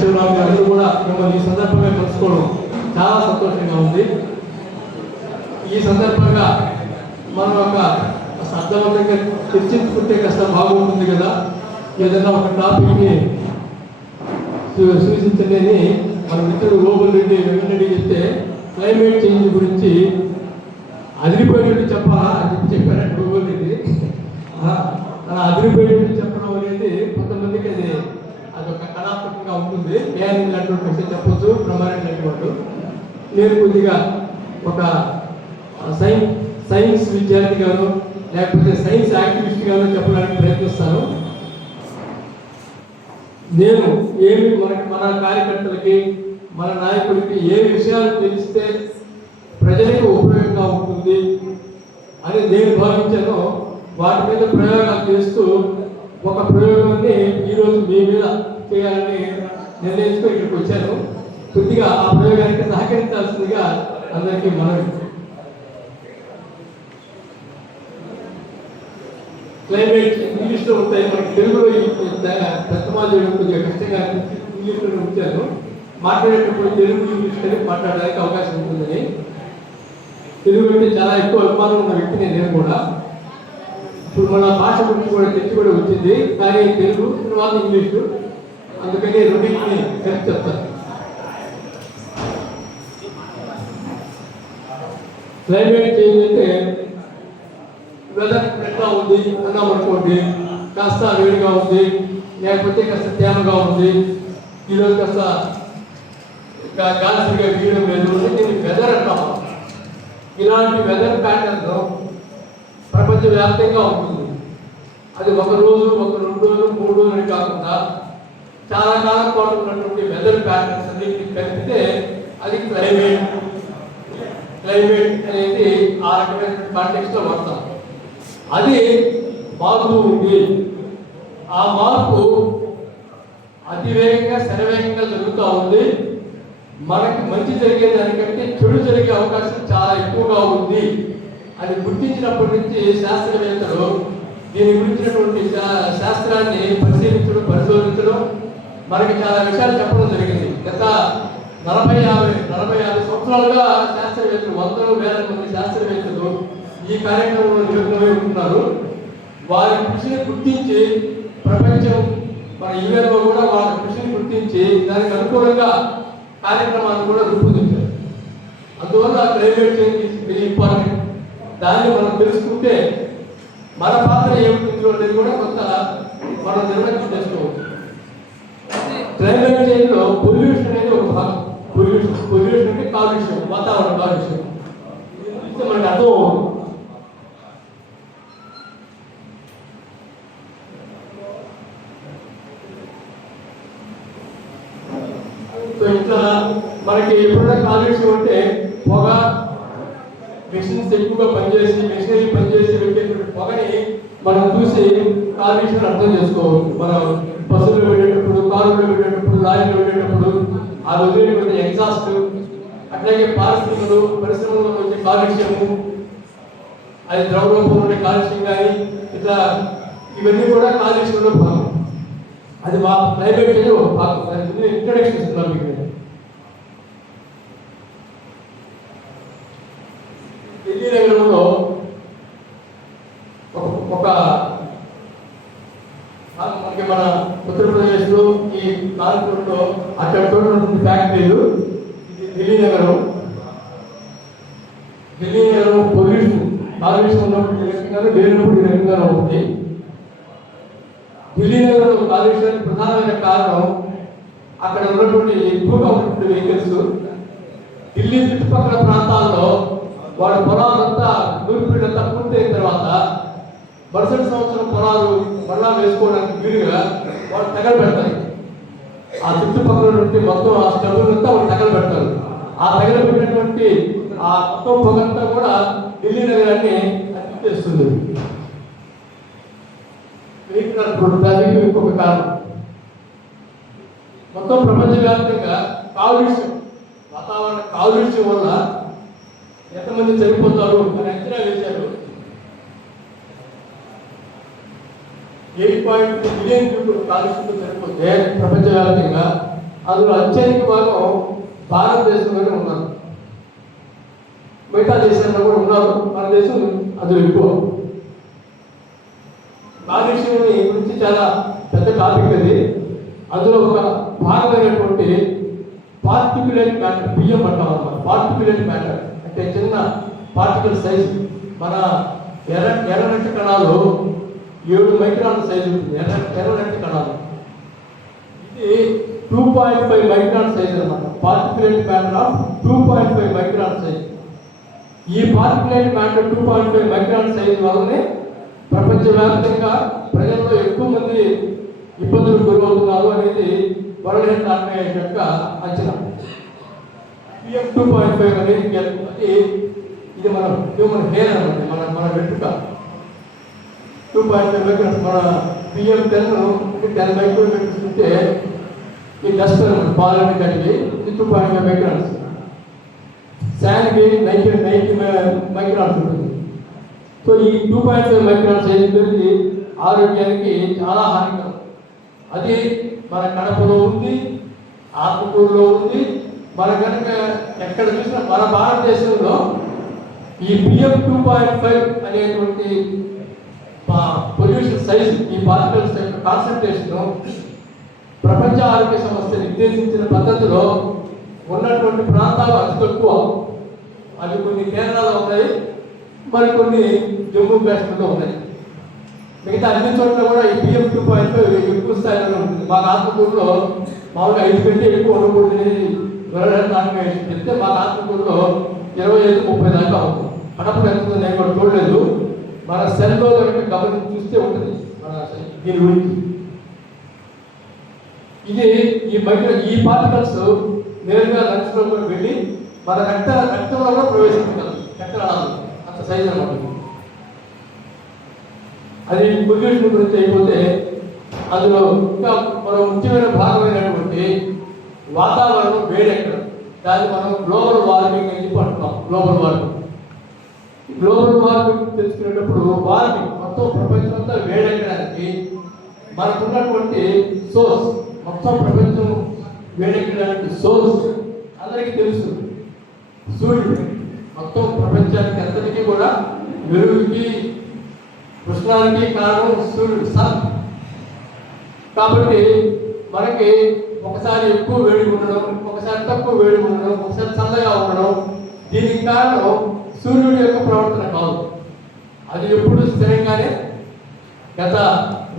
శివరావు గారు కూడా మిమ్మల్ని ఈ సందర్భంగా కలుసుకోవడం చాలా సంతోషంగా ఉంది. ఈ సందర్భంగా మనం ఒక అర్థవంతంగా చర్చించుకుంటే కాస్త బాగుంటుంది కదా. ఏదైనా ఒక టాపిక్ని సూచించండి మన మిత్రుడు గోగుల్ రెడ్డి వెంకటరెడ్డి చెప్తే క్లైమేట్ చేంజ్ గురించి అదిరిపోయేట్టు చెప్పాలా అని చెప్పారంటే గోగుల్ రెడ్డి అదిరిపోయేట్టు చెప్పడం అనేది కొంతమందికి అదొక కళాత్మకంగా ఉంటుంది. ఏఆర్ అటువంటి విషయం చెప్పొచ్చు, బ్రహ్మారెడ్డి అటువంటి. నేను కొద్దిగా ఒక సైన్స్ విద్యార్థిగాను లేకపోతే సైన్స్ యాక్టివిస్ట్గాను చెప్పడానికి ప్రయత్నిస్తాను. నేను ఏమి మన కార్యకర్తలకి మన నాయకులకి ఏ విషయాలు తెలిస్తే ప్రజలకు ఉపయోగంగా ఉంటుంది అని నేను భావించానో వాటి మీద ప్రయోగాలు చేస్తూ ఒక ప్రయోగాన్ని ఈరోజు మీ మీద చేయాలని నిర్ణయించుకొని ఇక్కడికి వచ్చాను. కొద్దిగా ఆ ప్రయోగానికి సహకరించాల్సిందిగా అందరికీ మనవి. క్లైమేట్ ఇంగ్లీష్లో ఉంటాయి, మనకి తెలుగులో ప్రతిమాలు చేయడం కొద్దిగా కష్టంగా ఇంగ్లీష్లో ఉంచాను. మాట్లాడేటప్పుడు తెలుగు ఇంగ్లీష్ కలిపి మాట్లాడడానికి అవకాశం ఉంటుందని. తెలుగు అంటే చాలా ఎక్కువ అభిమానం ఉన్న వ్యక్తిని నేను కూడా. ఇప్పుడు మన భాష గురించి కూడా తెచ్చి కూడా వచ్చింది, కానీ తెలుగు తర్వాత ఇంగ్లీషు, అందుకని రెండింటిని కలిపి చెప్తాను. క్లైమేట్ చేంజ్ అంటే వెదర్ ఎట్లా ఉంది అన్నాం అనుకోండి, కాస్త వేడిగా ఉంది లేకపోతే కాస్త తేమగా ఉంది, ఈరోజు కాస్త గాలిగా వీయడం లేదు, దీన్ని వెదర్ అంటాం. ఇలాంటి వెదర్ ప్యాటర్న్ ప్రపంచవ్యాప్తంగా ఉంటుంది. అది ఒక రోజు, ఒక 2 రోజులు, 3 రోజులు కాకుండా చాలా కాలం పాటు ఉన్నటువంటి వెదర్ ప్యాటర్న్స్ అన్నింటినీ కలిపితే అది క్లైమేట్ అనేది ఆ రకమైన కాంటెక్స్లో వాడతాం. అది మారుతూ ఉంది. ఆ మార్పు అతివేగంగా శరవేగంగా జరుగుతూ ఉంది. మనకి మంచి జరిగేదానికంటే చెడు జరిగే అవకాశం చాలా ఎక్కువగా ఉంది అని గుర్తించినప్పటి నుంచి శాస్త్రవేత్తలు దీని గురించినటువంటి శాస్త్రాన్ని పరిశోధించడం మనకి చాలా విషయాలు చెప్పడం జరిగింది. గత 40-50 సంవత్సరాలుగా శాస్త్రవేత్తలు, వందల వేల మంది శాస్త్రవేత్తలు ఈ కార్యక్రమంలో నిమగ్నమై ఉంటున్నారు. వారి కృషిని గుర్తించి ప్రపంచం మన యుఎన్ఓ కూడా వాళ్ళ కృషిని గుర్తించి దానికి అనుకూలంగా కార్యక్రమాన్ని కూడా రూపొందించారు. అందువల్ల climate change is very important. దాన్ని మనం తెలుసుకుంటే మన పాత్ర ఏమిటి అనేది కూడా కొంత మనం నిర్వహణ చేసుకోవచ్చు. క్లైమేట్ చేంజ్లో పొల్యూషన్ అనేది ఒక భాగం. పొల్యూషన్ అంటే కాలుష్యం, వాతావరణ కాలుష్యం. ఇది మనకి అర్థం. ఇట్లా మనకి ఎప్పుడైనా కాలుష్యం అంటే పొగ, మెషిన్స్ ఎక్కువగా మెషినరీ పనిచేసి పెట్టేటువంటి పొగని మనం చూసి కాలుష్యం అర్థం చేసుకోవచ్చు. మనం బస్సులో వెళ్ళేటప్పుడు, కారులో వెళ్ళేటప్పుడు, లారీలో వెళ్ళేటప్పుడు ఆ వదిలేటువంటి ఎగ్జాస్ట్, అట్లాగే పరిశ్రమలో వచ్చే కాలుష్యము, అది ద్రవ రూపంలో ఉండే కాలుష్యం కానీ ఇట్లా ఇవన్నీ కూడా కాలుష్యంలో భాగం. అది మా క్లైమేట్ చేంజ్ ఒక భాగం. దాని ఇంట్రడక్షన్ ఇస్తున్నాం మీకు. ఢిల్లీ నగరంలో మనకి మన ఉత్తరప్రదేశ్లో ఈ కాన్పూర్లో అక్కడ చూడటువంటి ఫ్యాక్టరీలు. ఇది ఢిల్లీ నగరం పొల్యూషన్ కాలుష్యం ఉన్నప్పుడు ఈ రకంగానే, లేనప్పుడు ఈ రకంగానే ఉంటుంది. ఢిల్లీ నగరంలో కాలుష్యానికి ప్రధానమైన కారణం అక్కడ ఉన్నటువంటి ఎక్కువగా ఉన్నటువంటి వెహికల్స్. ఢిల్లీ చుట్టుపక్కల ప్రాంతాల్లో వాడి పొలాలంతా నూర్పిడంతా పూర్తయిన తర్వాత మరుసటి సంవత్సరం పొలాలు మళ్ళా వేసుకోవడానికి వీలుగా వాళ్ళు తగలబెడతారు. ఆ చుట్టుపక్కల నుండి మొత్తం ఆ స్టబ్బులంతా వాళ్ళు తగలబెడతారు. ఆ తగలబెట్టినటువంటి ఆ మొత్తం పొగంతా కూడా ఢిల్లీ నగరాన్ని అతిథిస్తుంది. దానికి ఇంకొక కారణం మొత్తం ప్రపంచవ్యాప్తంగా కాలుష్యం, వాతావరణ కాలుష్యం వల్ల ఎంతమంది చనిపోతారు అని అంచనా వేశారు. 8.3 బిలియన్ పీపుల్ కాలుష్యంతో చనిపోతే ప్రపంచవ్యాప్తంగా అందులో అత్యధిక భాగం భారతదేశంలోనే ఉన్నారు. మిగతా దేశాల్లో కూడా ఉన్నారు, మన దేశం అందులో ఎక్కువ. కాలుష్యం గురించి చాలా పెద్ద టాపిక్ అది. అందులో ఒక భాగమైనటువంటి పార్టిక్యులేట్ మ్యాటర్, పిఎం అంటాం అన్నమాట. పార్టిక్యులేట్ మ్యాటర్ అంటే చిన్న పార్టికల్ సైజు. మన ఎర్రనట్టి కణాలు 7 మైక్రాన్ సైజు ఉంటుంది. ఎర్రనట్టి కణాలు ఇది 2.5 మైక్రాన్ సైజ్ అనమాట. Particulate matter of 2.5 micron size. ఈ పార్టిక్యులేట్ మ్యాటర్ 2.5 మైక్రాన్ సైజ్ వల్లనే ప్రపంచవ్యాప్తంగా ప్రజల్లో ఎక్కువ మంది ఇబ్బందులు గురవుతున్నారు అనేది వరల్డ్ హెల్త్ ఆర్గనైజేషన్ యొక్క అంచనా. PM 2.5 అనేది ఇది మన హ్యూమన్ హెయిర్ అనమాట, మన వెంట్రుక. 2.5 మైక్రాన్స్. మన PM 10 మైక్రోమీటర్స్ ఉంటే ఈ డస్ట్ అనమాట, పాలని కలిగి ఇది 2.5 మైక్రాన్స్. శాండ్కి 90 మైక్రాన్స్ ఉంటుంది. సో ఈ 2.5 మైక్రాన్ సైజ్ అనేది ఆరోగ్యానికి చాలా హానికరం. అది మన కడపలో ఉంది, ఆకుకూరులో ఉంది. మన కనుక ఎక్కడ చూసినా మన భారతదేశంలో ఈ PM 2.5 అనేటువంటి పొల్యూషన్ సైజ్, ఈ పార్టికల్స్ యొక్క కాన్సన్ట్రేషన్ ప్రపంచ ఆరోగ్య సంస్థ నిర్దేశించిన పద్ధతిలో ఉన్నటువంటి ప్రాంతాలు అతి తక్కువ. అవి కొన్ని కేరళలో ఉన్నాయి, మరికొన్ని జమ్మూ కాశ్మీర్లో ఉన్నాయి. మిగతా అన్ని చోట్ల కూడా ఈ PM 2.5 ఎక్కువ స్థాయిలో ఉంటుంది. మా ఆత్మకూరులో మామూలుగా 5 కంటే ఎక్కువ ఉండకూడదు అనేది వరల్డ్ హెల్త్ ఆర్గనైజేషన్ చెప్తే, మా ఆత్మకూరులో 25-30 దాకా ఉంటుంది. కడప ఎంత నేను కూడా చూడలేదు. మన సెల్లో కనుక గమనించి చూస్తే ఉంటుంది మన దీని గురించి. ఇది ఈ పార్టికల్స్ నేరుగా లంగ్స్లో కూడా వెళ్ళి మన రక్తంలో కూడా ప్రవేశించగలదు. రక్తనాళాలు అంత సైజ్ అనమాట. అది పొల్యూషన్ గురించి అయిపోతే అందులో ఇంకా మనం ముఖ్యమైన భాగమైనటువంటి వాతావరణం వేడెక్కడం, దాన్ని మనం గ్లోబల్ వార్మింగ్ అని చెప్పి అంటున్నాం. గ్లోబల్ వార్మింగ్ తెలుసుకునేటప్పుడు వార్మింగ్ మొత్తం ప్రపంచం అంతా వేడెక్కడానికి మనకున్నటువంటి సోర్స్, మొత్తం ప్రపంచం వేడెక్కడానికి సోర్స్ అందరికీ తెలుసు, సూర్యుడు. మొత్తం ప్రపంచానికి అంతటికీ కూడా వెలుగుకి కృష్ణానికి కారణం సూర్యుడు, సన్. కాబట్టి మనకి ఒకసారి ఎక్కువ వేడి ఉండడం, ఒకసారి తక్కువ వేడి ఉండడం, ఒకసారి చల్లగా ఉండడం, దీనికి కారణం సూర్యుడి యొక్క ప్రవర్తన కాదు. అది ఎప్పుడు స్థిరంగానే గత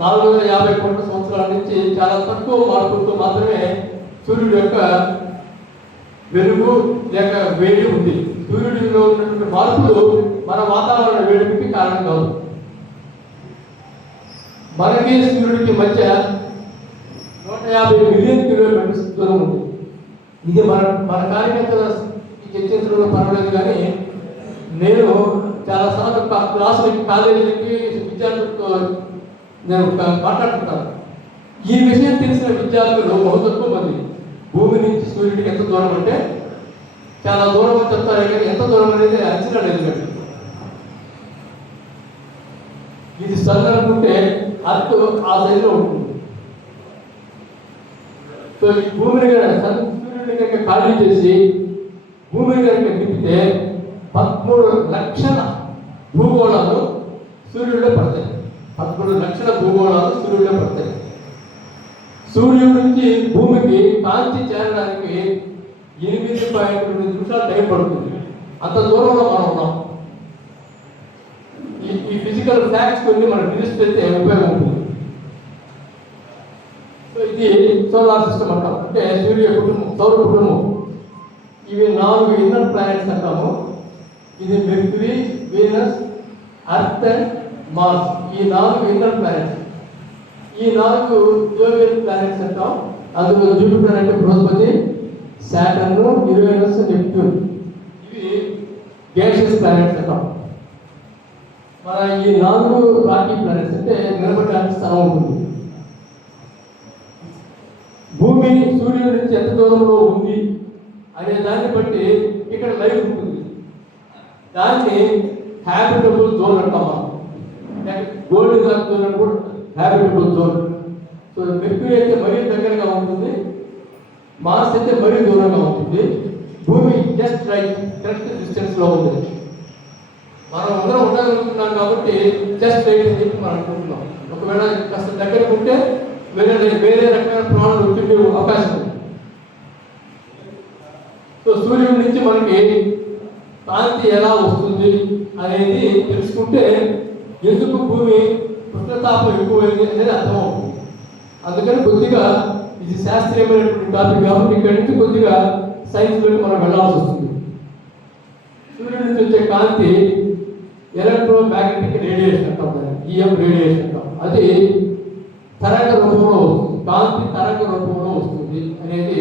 450 కోట్ల సంవత్సరాల నుంచి చాలా తక్కువ మార్పులతో మాత్రమే సూర్యుడి యొక్క వెలుగు లేక వేడి ఉంది. సూర్యుడిలో ఉన్నటువంటి మార్పులు మన వాతావరణ వేడికి కారణం కాదు. మనకి సూర్యుడికి మధ్య 150 మిలియన్ కిలోమీటర్స్ దూరం ఉంది. ఇది మన కార్యకర్తల చర్చించడంలో పర్వాలేదు, కానీ నేను చాలాసార్లు క్లాసులకి, కాలేజీలకి విద్యార్థులతో నేను మాట్లాడుతున్నాను. ఈ విషయం తెలిసిన విద్యార్థులు బహు తక్కువ మంది. భూమి నుంచి సూర్యుడికి ఎంత దూరం అంటే చాలా దూరం అని చెప్తారే కానీ ఎంత దూరం అనేది అంచనా లేదు. ఇది సన్ అనుకుంటే అర్త్ ఆ సైజులో ఉంటుంది. సో ఈ భూమిని సూర్యుడిని కనుక ఖాళీ చేసి భూమిని కనుక నింపితే 13 లక్షల భూగోళాలు సూర్యుడిలో పడతాయి. 13 లక్షల భూగోళాలు సూర్యుడిలో పడతాయి. సూర్యుడి నుంచి భూమికి కాంతి చేరడానికి 8.2 నిమిషాలు టైం పడుతుంది. అంత దూరంలో మనం ఉన్నాం. ఈ ఫిజికల్ ఫ్యాక్ట్స్ కొన్ని మనకు తెలిస్తే ఉపయోగం ఉంటుంది. సో ఇది సోలార్ సిస్టమ్ అంటాం, అంటే సూర్య కుటుంబం, సౌర కుటుంబం. ఇవి 4 ఇన్నర్ ప్లానెట్స్ అంటాము. ఇది Mercury, Venus, earth and Mars. ఈ 4 ఇన్నర్ ప్లానెట్స్. ఈ 4 జోవియల్ ప్లానెట్స్ అంటాం. అందులో జూపిటర్ అంటే బృహస్పతి, సాటర్న్, యురేనస్, నెప్ట్యూన్. ఇవి గ్యాసియస్ ప్లానెట్స్ అంటాం. మన ఈ 4 రాకీ ప్లానెట్స్ అంటే నిలబడడానికి స్థలం ఉంటుంది. భూమి సూర్యుడి నుంచి ఎంత దూరంలో ఉంది అనే దాన్ని బట్టి ఇక్కడ లైఫ్ ఉంటుంది. దాన్ని హ్యాబిటబుల్ జోన్ అంటాం మనం. గోల్డ్ జోన్ అని కూడా హ్యాబిటబుల్ జోన్. సో మెర్క్యూరీ అయితే మరీ దగ్గరగా ఉంటుంది. మార్స్ అయితే మరీ దూరంగా ఉంటుంది, భూమి జస్ట్ రైట్ కరెక్ట్ డిస్టెన్స్లో ఉంది. మనం అందరం ఉండగలుగుతున్నాం కాబట్టి జస్ట్ రైట్ అని చెప్పి మనం అనుకుంటున్నాం. ఒకవేళ కాస్త దగ్గరకు ఉంటే వేరే రకమైన ప్రాణులు వచ్చే అవకాశం ఉంది. సో సూర్యుడి నుంచి మనకి కాంతి ఎలా వస్తుంది అనేది తెలుసుకుంటే ఎందుకు భూమి ఉష్ణతాపం ఎక్కువైంది అనేది అర్థమవుతుంది. అందుకని కొద్దిగా ఇది శాస్త్రీయమైనటువంటి టాపిక్ కాబట్టి ఇక్కడి నుంచి కొద్దిగా సైన్స్లోకి మనం వెళ్ళాల్సి వస్తుంది. సూర్యుడి నుంచి వచ్చే కాంతి ఎలక్ట్రోమాగ్నెటిక్ రేడియేషన్ అంటాం, ఈఎం రేడియేషన్ అంటాం. అది తరంగ రూపంలో వస్తుంది, కాంతి తరంగ రూపంలో వస్తుంది అనేది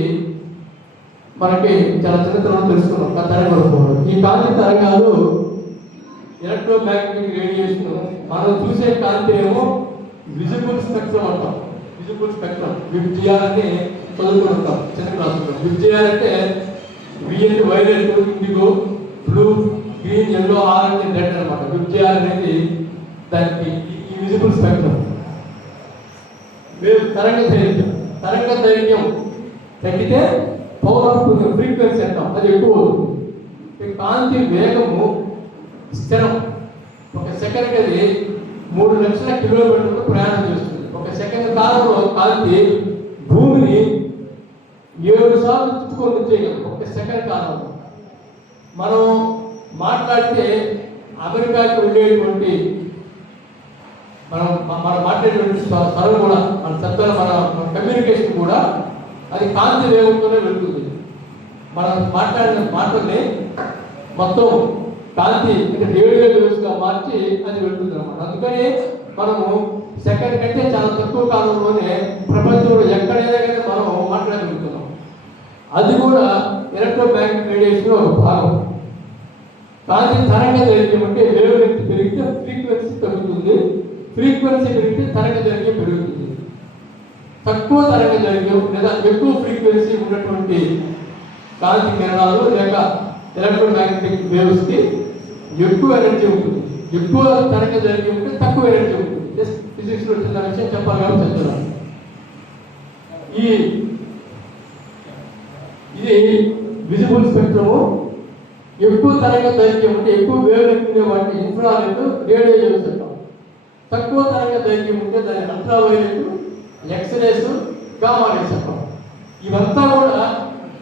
మనకి చాలా చరిత్రలో తెలుసుకున్నాం. తరంగ రూపంలో ఈ కాంతి తరంగాలు ఎలక్ట్రోమాగ్నెటిక్ రేడియేషన్ మనం చూసే కాంతి ఏమో విజిబుల్ స్పెక్ట్రమ్ అంటాం. విజిబుల్ స్పెక్ట్రమ్ విబ్జిఆర్ అని చదువుకుంటాం చిన్న క్లాసులో. విబ్జిఆర్ అంటే విఎన్ violet, indigo, blue, green, yellow, orange, red అనమాట. విబ్జిఆర్ అనేది దానికి ఈ విజిబుల్ స్పెక్ట్రమ్. తరంగ దైర్ఘ్యం తగ్గితే పవర్ ఆఫ్ ఫ్రీక్వెన్సీ అంటాం, అది ఎక్కువ అవుతుంది. కాంతి వేగము స్థిరం. ఒక సెకండ్కి అది 3 లక్షల కిలోమీటర్లు ప్రయాణం చేస్తుంది. ఒక సెకండ్ కాలంలో కాంతి భూమిని 7 సార్లు చుట్టుకొని చేయగలదు ఒక సెకండ్ కాలంలో. మనం మాట్లాడితే అమెరికాకి వెళ్ళేటువంటి మనం మాట్లాడేటువంటి స్వరం కూడా, మన శబ్దాలు, మన కమ్యూనికేషన్ కూడా అది కాంతి వేగంతోనే వెళ్తుంది. మనం మాట్లాడిన మాటల్ని మొత్తం కాంతి అంటే రేడియో వేవ్స్గా మార్చి అది వెళ్తుంది అన్నమాట. అందుకని మనము సెకండ్ కంటే చాలా తక్కువ కాలంలోనే ప్రపంచంలో ఎక్కడైనా కానీ మనం మాట్లాడగలుగుతున్నాం. అది కూడా ఎలక్ట్రోమాగ్నెటిక్ రేడియేషన్ ఒక భాగం. కాంతి తరంగ దైర్ఘ్యం అంటే వేవ్ లెంగ్త్ పెరిగితే ఫ్రీక్వెన్సీ తగ్గుతుంది, ఫ్రీక్వెన్సీ పెరిగితే తరంగ దైర్ఘ్యం పెరుగుతుంది. తక్కువ తరంగ దైర్ఘ్యం లేదా ఎక్కువ ఫ్రీక్వెన్సీ ఉన్నటువంటి కాంతి కిరణాలు లేక ఎలక్ట్రోమాగ్నెటిక్ వేవ్స్కి ఎక్కువ ఎనర్జీ ఉంటుంది. ఎక్కువ తరంగ దైర్ఘ్యం ఉంటే తక్కువ ఎనర్జీ ఉంటుంది. జస్ట్ ఫిజిక్స్లో చిన్న విషయం చెప్పాలి కాబట్టి చెప్తున్నాను. ఇది విజిబుల్ స్పెక్ట్రము. ఎక్కువ తరంగ దైర్ఘ్యం అంటే ఎక్కువ వేవ్ లెంగ్త్ ఉండే వాటిని ఇన్ఫ్రారెడ్, రేడియో వేవ్స్ అంటాం. తక్కువ తరంగ దైర్ఘ్యం ఉంటే దాని అల్ట్రావైలెట్, ఎక్స్రేస్, గామా రేస్ అంటాం. ఇవంతా కూడా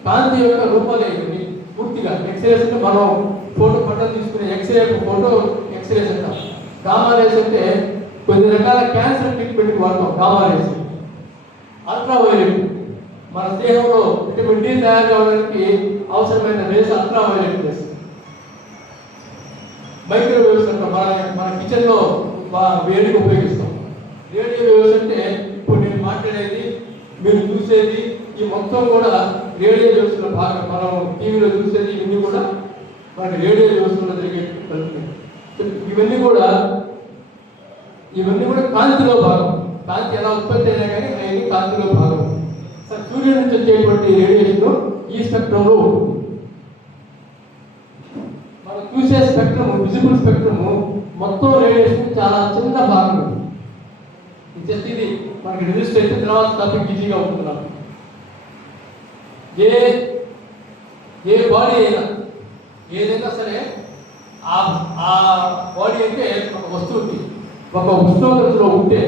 కాంతి యొక్క రూపాలే. ఇవి పూర్తిగా ఎక్స్రేస్ అంటే మనం ఫోటో తీసుకునే ఎక్స్రే ఫోటో ఎక్స్రేస్ అంటాం. గామా రేస్ అంటే కొన్ని రకాల క్యాన్సర్ ట్రీట్మెంట్కి వాడతాం గామా రేస్. అల్ట్రావైలెట్ మన దేహంలో విటమిన్ డి తయారు కావడానికి అవసరమైన రేస్ అల్ట్రావైలెట్ రేస్. మైక్రోవేవ్స్ అంటాం, మన కిచెన్లో వేడికి ఉపయోగిస్తాం. రేడియో వేవ్స్ అంటే ఇప్పుడు నేను మాట్లాడేది, మీరు చూసేది, ఈ మొత్తం కూడా రేడియో వేవ్స్లో భాగం. మనం టీవీలో చూసేది ఇవన్నీ కూడా మనకి రేడియో వేవ్స్లో జరిగే ఇవన్నీ కూడా కాంతిలో భాగం. కాంతి ఎలా ఉత్పత్తి అయినా కానీ అవన్నీ కాంతిలో భాగం. సూర్యుడి నుంచి వచ్చేటువంటి రేడియేషన్ ఈ స్పెక్ట్రంలో ఉంటుంది. మనం చూసే స్పెక్ట్రమ్, విజిబుల్ స్పెక్ట్రమ్ మొత్తం రేడియేషన్ చాలా చిన్న భాగం. జస్ట్ ఇది మనకి రిజిస్టర్ అయితే తర్వాత టాపిక్ ఈజీగా ఉంటున్నాం. ఏ బాడీ అయినా ఏదైనా సరే ఆ బాడీ అంటే ఒక వస్తువుకి ఒక ఉష్ణోగ్రతలో ఉంటే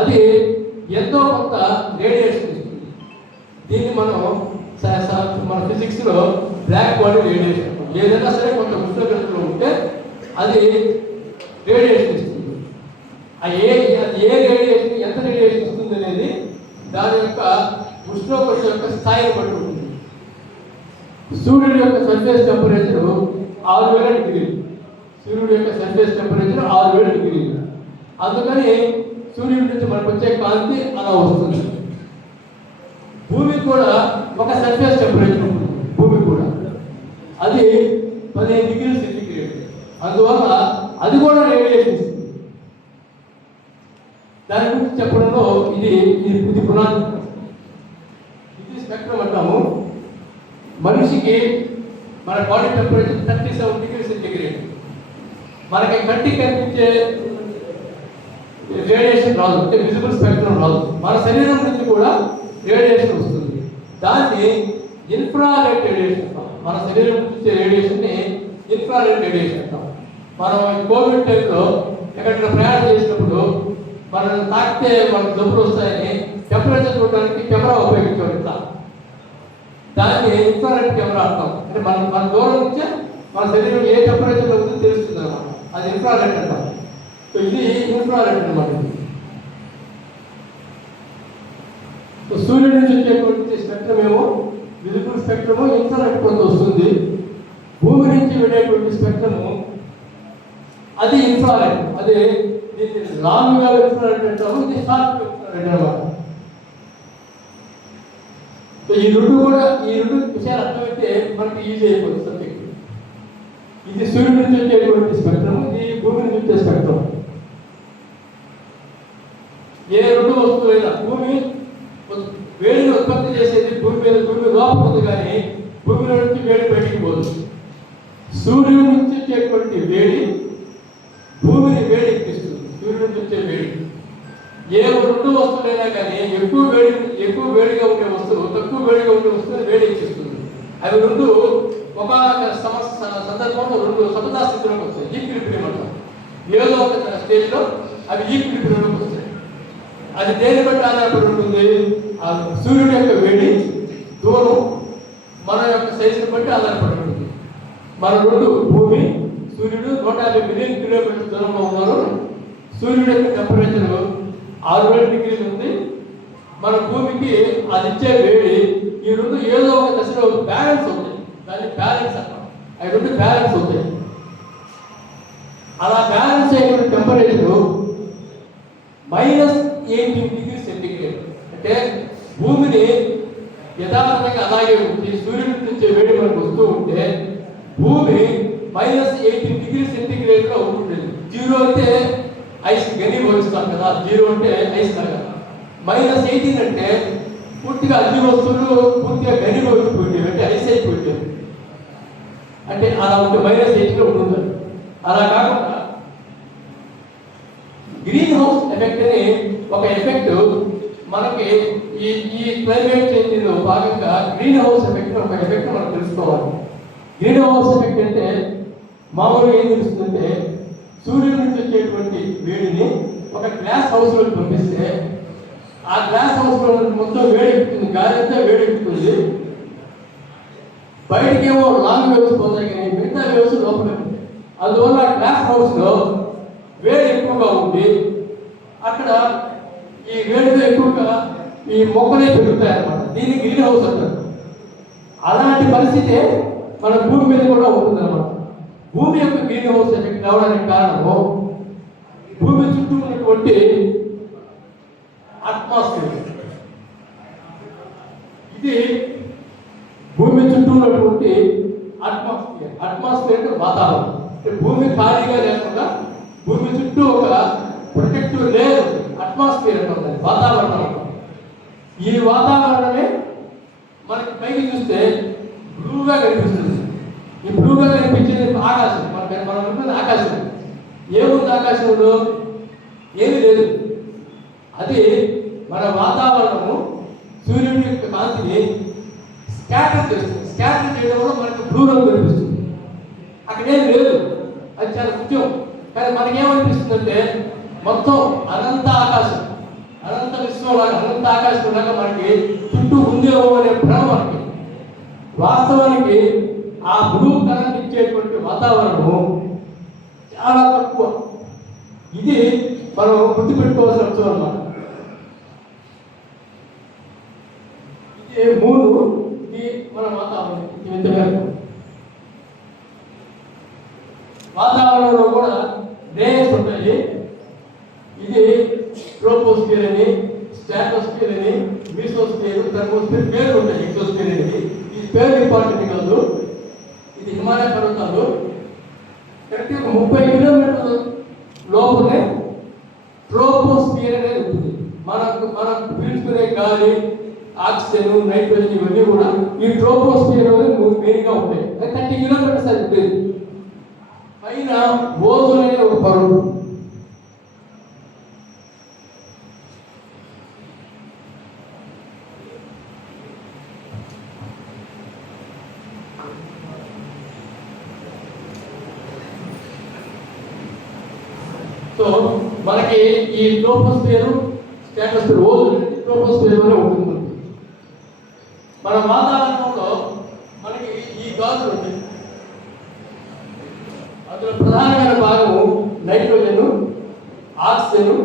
అది ఎంతో కొంత రేడియేషన్ ఇస్తుంది. దీన్ని మన ఫిజిక్స్లో బ్లాక్ బాడీ రేడియేషన్. ఏదైనా సరే కొంత ఉష్ణోగ్రతలో ఉంటే అది రేడియేషన్ ఇస్తుంది. ఏ రేడియేషన్ ఎంత రేడియేషన్ ఇస్తుంది అనేది దాని యొక్క ఉష్ణోగ్రత యొక్క స్థాయిని బట్టి ఉంటుంది. సూర్యుడి యొక్క సర్ఫేస్ టెంపరేచర్ 6000 డిగ్రీలు. సూర్యుడి యొక్క సర్ఫేస్ టెంపరేచర్ 6000 డిగ్రీలు. అందుకని సూర్యుడి నుంచి మనకు వచ్చే కాంతి అలా వస్తుంది. భూమికి కూడా ఒక సర్ఫేస్ టెంపరేచర్ ఉంటుంది. భూమి కూడా అది 15 డిగ్రీల సెంటిగ్రేడ్. అందువల్ల అది కూడా రేడియేషన్ ఇస్తుంది. దాని గురించి చెప్పడంలో ఇది పునాది. ఇది స్పెక్ట్రమ్ అంటాము. మనిషికి మన బాడీ టెంపరేచర్ 37 డిగ్రీ సెంటిగ్రేడ్. మనకి కంటికి కనిపించే రేడియేషన్ రాదు, అంటే విజిబుల్ స్పెక్ట్రమ్ రాదు. మన శరీరం నుంచి కూడా రేడియేషన్ వస్తుంది. దాన్ని ఇన్ఫ్రారెడ్ రేడియేషన్ అంటాం. మన శరీరం నుంచి రేడియేషన్ని ఇన్ఫ్రారెడ్ రేడియేషన్ అంటాం. మనం కోవిడ్ టైంలో ఎక్కడైనా ప్రయాణం చేసినప్పుడు మనం తాకితే మనకు జబ్బులు వస్తాయని టెంపరేచర్ చూడడానికి కెమెరా ఉపయోగించాం. ఇట్లా దాన్ని ఇన్ఫ్రారెడ్ కెమెరా అంటాం. అంటే మన దూరం నుంచే మన శరీరం ఏ టెంపరేచర్లో ఉందో తెలుస్తుంది అన్నమాట. అది ఇన్ఫ్రారెడ్ అంటాం. సో ఇది ఇన్ఫ్రారెడ్ అనమాట. సూర్యుడి నుంచి వచ్చేటువంటి స్పెక్ట్రమ్ ఏమో విజిబుల్ స్పెక్ట్రము ఇన్ఫ్రారెడ్ కొంత వస్తుంది. భూమి నుంచి వెళ్ళేటువంటి స్పెక్ట్రము అది ఇన్ఫ్రారెడ్. అదే దీన్ని లాంగ్ వేవ్ ఇన్ఫ్రారెడ్ అంటాము, ఇది షార్ట్ వేవ్ ఇన్ఫ్రారెడ్ అనమాట. సో ఈ రెండు విషయాలు అర్థమైతే మనకి ఈజీ అయిపోతుంది సబ్జెక్ట్. ఇది సూర్యుడి నుంచి వచ్చేటువంటి స్పెక్ట్రమ్, ఇది భూమి నుంచి వచ్చే స్పెక్ట్రమ్. ఏ రెండు వస్తువులైనా భూమి వేడిని ఉత్పత్తి చేసేది భూమి లోపల ఉంది, కానీ భూమిలో నుంచి వేడి బయటికి పోదు. సూర్యుడి నుంచి వచ్చేటువంటి వేడి భూమిని వేడి ఎక్కిస్తుంది. సూర్యుడి నుంచి వచ్చే వేడి ఏ రెండు వస్తువులైనా కానీ ఎక్కువ వేడిగా ఉండే వస్తువు తక్కువ వేడిగా ఉండే వస్తువుని వేడి ఎక్కిస్తుంది. అవి రెండు ఒక సందర్భంలో రెండు సమతా స్థితిలోకి వస్తాయి. ఈక్విలిబ్రియం అంటాం. ఏదో ఒక స్టేజ్లో అవి ఈక్విలిబ్రియంలోకి వస్తాయి. అది దేని బట్టి ఆధారపడి ఉంటుంది? ఆ సూర్యుడి యొక్క వేడి దూరం మన యొక్క సైజుని బట్టి ఆధారపడి ఉంటుంది. మన రెండు భూమి సూర్యుడు 150 మిలియన్ కిలోమీటర్ల దూరంలో ఉన్నారు. సూర్యుడి యొక్క టెంపరేచర్ 6000 డిగ్రీలు ఉంది. మన భూమికి అది ఇచ్చే వేడి ఈ రెండు ఏదో ఒక దశలో బ్యాలెన్స్ అవుతాయి. దాన్ని బ్యాలెన్స్ అంటాం. అవి రెండు బ్యాలెన్స్ అవుతాయి. అలా బ్యాలెన్స్ అయిన టెంపరేచర్ -18 డిగ్రీ సెంటిగ్రేడ్. అంటే భూమిని యథార్థంగా అలాగే ఉంచి సూర్యుడి నుంచి వేడి మనకు వస్తూ ఉంటే భూమి -18 డిగ్రీ సెంటిగ్రేడ్లో ఉంటుంది. 0 అయితే ఐస్ ఘనీభవిస్తాం కదా, 0 అంటే ఐస్ లాగా. -18 అంటే పూర్తిగా అన్ని వస్తువులు పూర్తిగా ఘనీభవించిపోయింది, అంటే ఐస్ అయిపోయింది. అంటే అలా ఉంటే -18లో ఉంటుంది. అలా కాకుండా గ్రీన్ హౌస్ ఎఫెక్ట్ అని ఒక ఎఫెక్ట్ మనకి ఈ క్లైమేట్ చేంజ్లో భాగంగా గ్రీన్ హౌస్ ఎఫెక్ట్ ఒక ఎఫెక్ట్ మనం తెలుసుకోవాలి. గ్రీన్ హౌస్ ఎఫెక్ట్ అంటే మామూలుగా ఏం తెలుస్తుందంటే సూర్యుడి నుంచి వచ్చేటువంటి వేడిని ఒక గ్లాస్ హౌస్లోకి పంపిస్తే ఆ గ్లాస్ హౌస్లో మొత్తం వేడెక్కుతుంది, గాలి అంతా వేడెక్కుతుంది. బయటకేమో లాంగ్ వేవ్స్ పోతాయి, కానీ మిగతా వేవ్స్ లోపల ఉంటాయి. అందువల్ల గ్లాస్ హౌస్లో వేడి ఎక్కువగా ఉంది. అక్కడ ఈ వేడితో ఎక్కువగా ఈ మొక్కలే పెరుగుతాయి అన్నమాట. దీన్ని గ్రీన్ హౌస్ అంటారు. అలాంటి పరిస్థితి మన భూమి మీద కూడా ఉంటుంది అన్నమాట. భూమి యొక్క గ్రీన్ హౌస్ ఎఫెక్ట్ రావడానికి కారణము భూమి చుట్టూ ఉన్నటువంటి అట్మాస్ఫియర్. ఇది భూమి చుట్టూ ఉన్నటువంటి అట్మాస్ఫియర్. అట్మాస్ఫియర్ అంటే వాతావరణం. అంటే భూమి ఖాళీగా లేకుండా భూమి చుట్టూ ఒక ప్రొటెక్టివ్ లేయర్ ఉంది. అట్మాస్ఫియర్ అంటే వాతావరణం. ఈ వాతావరణమే మనకి పైకి చూస్తే బ్లూగా కనిపిస్తుంది. ఈ బ్లూగా కనిపించేది ఆకాశం. మనం ఉన్నది ఆకాశం. ఏముంది ఆకాశంలో? ఏమీ లేదు. అది మన వాతావరణము సూర్యుడి యొక్క కాంతిని స్కాటర్ చేస్తుంది. స్కాటర్ చేయడం వల్ల మనకు బ్లూ రంగు కనిపిస్తుంది. అక్కడేం లేదు. అది చాలా ముఖ్యం. కానీ మనకేమనిపిస్తుందంటే మొత్తం అనంత ఆకాశం, అనంత విశ్వంలాగా, అనంత ఆకాశం లాగా మనకి చుట్టూ ఉందేమో అనే భ్రమ మనకి. వాస్తవానికి ఆ బ్లూ కలర్ ఇచ్చేటువంటి వాతావరణము చాలా తక్కువ. ఇది మనం గుర్తుపెట్టుకోవాల్సిన అంశం అన్నమాట. ఇది 3 ఇది మన వాతావరణం. వాతావరణంలో కూడా లేయర్స్ ఉంటాయి. ఇది ట్రోపోస్ఫియర్ అని, స్ట్రాటోస్ఫియర్ అని, మీసోస్ఫియర్, థర్మోస్ఫియర్ పేర్లు ఉంటాయి. ఎగ్జోస్ఫియర్ అనేది ఈ పేరు ఇంపార్టెంట్ కాదు. ఇది హిమాలయ పర్వతాలు. కరెక్ట్గా 30 కిలోమీటర్ల లోపలే ట్రోపోస్ఫియర్ అనేది ఉంటుంది. మనం పీల్చుకునే గాలి, ఆక్సిజన్, నైట్రోజన్ ఇవన్నీ కూడా ఈ ట్రోపోస్ఫియర్ మెయిన్గా ఉంటాయి. 30 కిలోమీటర్స్ అది ఉంటుంది. పైన ఓజోన్ అనే ఒక పొర. సో మనకి ఈ ట్రోపోస్ఫియర్ స్ట్రాటోస్ఫియర్ ఓజోన్ ట్రోపోస్ఫియర్ అనే ఉంటుంది. మన వాతావరణంలో మనకి ఈ గాజులు ఉంటాయి. అందులో ప్రధానమైన భాగము నైట్రోజన్, ఆక్సిజన్,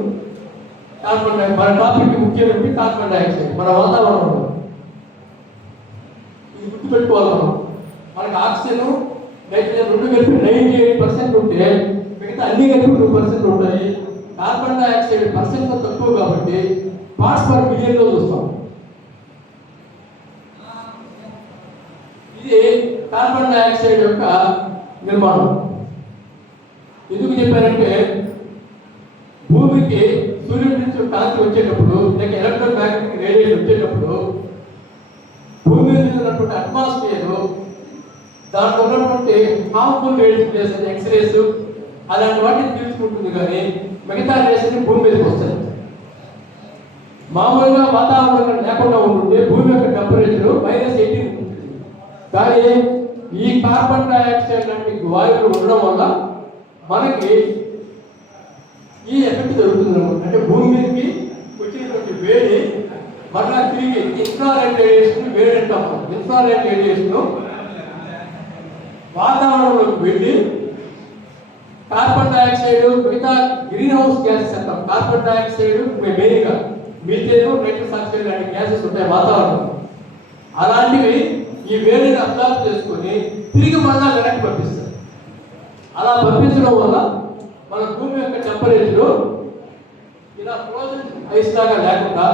కార్బన్ డైఆక్సైడ్. మన టాపిక్ ముఖ్యమైనది కార్బన్ డైఆక్సైడ్ మన వాతావరణంలో. ఇది గుర్తుపెట్టుకోవాలి మనం. మనకి ఆక్సిజన్, నైట్రోజన్ రెండు కలిపి 98% ఉంటే మిగతా అన్ని కలిపి 2% ఉంటాయి. కార్బన్ డైఆక్సైడ్ పర్సెంట్ తక్కువ కాబట్టి పార్ట్స్ పర్ బిలియన్లో చూస్తాం. ఇది కార్బన్ డైఆక్సైడ్ యొక్క నిర్మాణం. ఎందుకు చెప్పారంటే భూమికి సూర్యుడి నుంచి కాంతి వచ్చేటప్పుడు లేక ఎలక్ట్రోమాగ్నెటిక్ రేడియేషన్ వచ్చేటప్పుడు భూమి మీద ఉన్నటువంటి అట్మాస్ఫియర్ దాంట్లో ఉన్నటువంటి హార్మ్ఫుల్ రేడియేషన్స్, ఎక్స్రేస్ అలాంటి వాటిని తీసుకుంటుంది, కానీ మిగతా రేషన్ భూమి మీదకి వస్తుంది. మామూలుగా వాతావరణం లేకుండా ఉంటుంటే భూమి యొక్క టెంపరేచర్ -18 ఉంటుంది. కానీ ఈ కార్బన్ డైఆక్సైడ్ లాంటి వాయువులు ఉండడం వల్ల మనకి ఈ ఎఫెక్ట్ జరుగుతుంది. అంటే భూమి మీదకి వచ్చినటువంటి వేడి మళ్ళా తిరిగి ఇన్ఫ్రారెడ్ రేడియేషన్ వేడి అంటాం. ఇన్ఫ్రారెడ్ రేడియేషన్ వాతావరణంలోకి వెళ్ళి కార్బన్ డైఆక్సైడ్, మిగతా గ్రీన్ హౌస్ గ్యాసెస్ అంటాం. కార్బన్ డైఆక్సైడ్ మెయిన్గా మీథేన్, నైట్రస్ ఆక్సైడ్ లాంటి గ్యాసెస్ ఉంటాయి వాతావరణంలో. అలాంటివి ఈ వేడిని అబ్జర్వ్ చేసుకొని తిరిగి మళ్ళా వెనక్కి పంపిస్తారు. అలా పంపించడం వల్ల మన భూమి యొక్క టెంపరేచర్ ఇలా ఫ్రోజన్ ఐస్ లాగా లేకుండా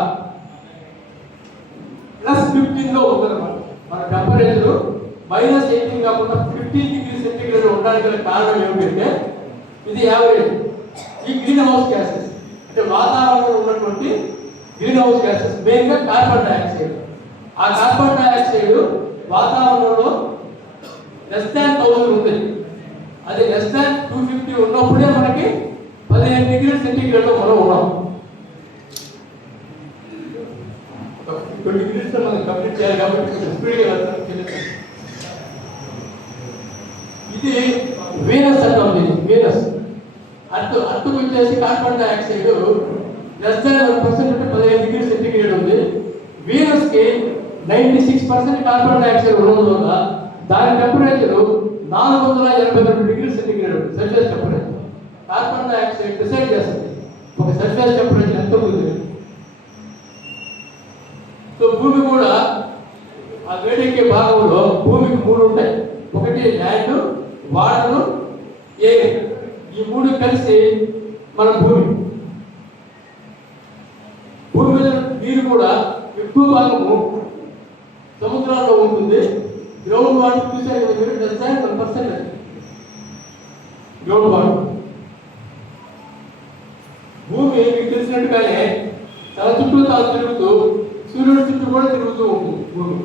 +15లో ఉందన్నమాట. మన టెంపరేచర్ -18 కాకుండా 15 డిగ్రీ సెంటీగ్రేడ్ ఉండడానికి గల కారణం ఏమిటంటే ఇది యావరేజ్. ఈ గ్రీన్ హౌస్ గ్యాసెస్ అంటే వాతావరణంలో ఉన్నటువంటి గ్రీన్ హౌస్ గ్యాసెస్ మెయిన్గా కార్బన్ డైఆక్సైడ్. ఆ కార్బన్ డైఆక్సైడ్ వాతావరణంలో <1000 ఉంటుంది. అది <250 ఉన్నప్పుడే మనకి 15 డిగ్రీల సెంటీగ్రేడ్లో మనం ఉన్నాం. 20 డిగ్రీస్ మనం కంప్లీట్ చేయాలి కాబట్టి స్పీడ్గా వెళ్తాం. ఇది వీనస్ అంటాం. దీన్ని వీనస్ అర్త్కు వచ్చేసి కార్బన్ డైఆక్సైడ్ <1% అంటే 15 డిగ్రీ సెంటీగ్రేడ్ ఉంది. వీనస్కి 96% కార్బన్ డైఆక్సైడ్ ఉండడం వల్ల దాని temperature 482 degree centigrade Celsius temperature. Carbon dioxide decide చేస్తుంది ఒక సెల్సియస్ టెంపరేచర్ ఎంత ఉంటుంది. సో భూమి కూడా ఆ వేడెక్కే భాగంలో భూమికి 3 ఉంటాయి. ఒకటి ల్యాండ్, వాటర్, ఎయిర్. ఈ 3 కలిసి మన భూమి. భూమి మీద నీరు కూడా ఎక్కువ భాగము సముద్రాల్లో ఉంటుంది. గ్రౌండ్ వాటర్ చూసారు కదా మీరు, <1% గ్రౌండ్ వాటర్. భూమి మీకు తెలిసినట్టుగానే తన చుట్టూ తాను తిరుగుతూ సూర్యుడి చుట్టూ కూడా తిరుగుతూ ఉంటుంది. భూమి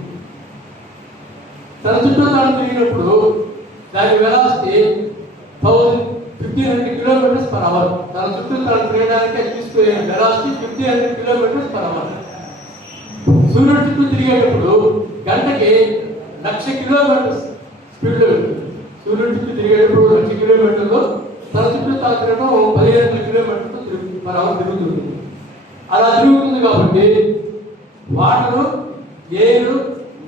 తన చుట్టూ తాను తిరిగినప్పుడు దాని వెలాసిటీ 1500 km/h. తన చుట్టూ తాను తిరగడానికి తీసుకునే వెలాసిటీ 1500 km/h. సూర్యుడి చుట్టూ తిరిగేటప్పుడు గంటకి 1,00,000 కిలోమీటర్స్ స్పీడ్లో వెళ్తుంది. సూర్యుడి చుట్టూ తిరిగేటప్పుడు 1,00,000 కిలోమీటర్లు, తన చుట్టూ తాను తిరగడం 1500 km/h తిరుగుతుంది. అలా తిరుగుతుంది కాబట్టి వాటరు, ఎయిర్,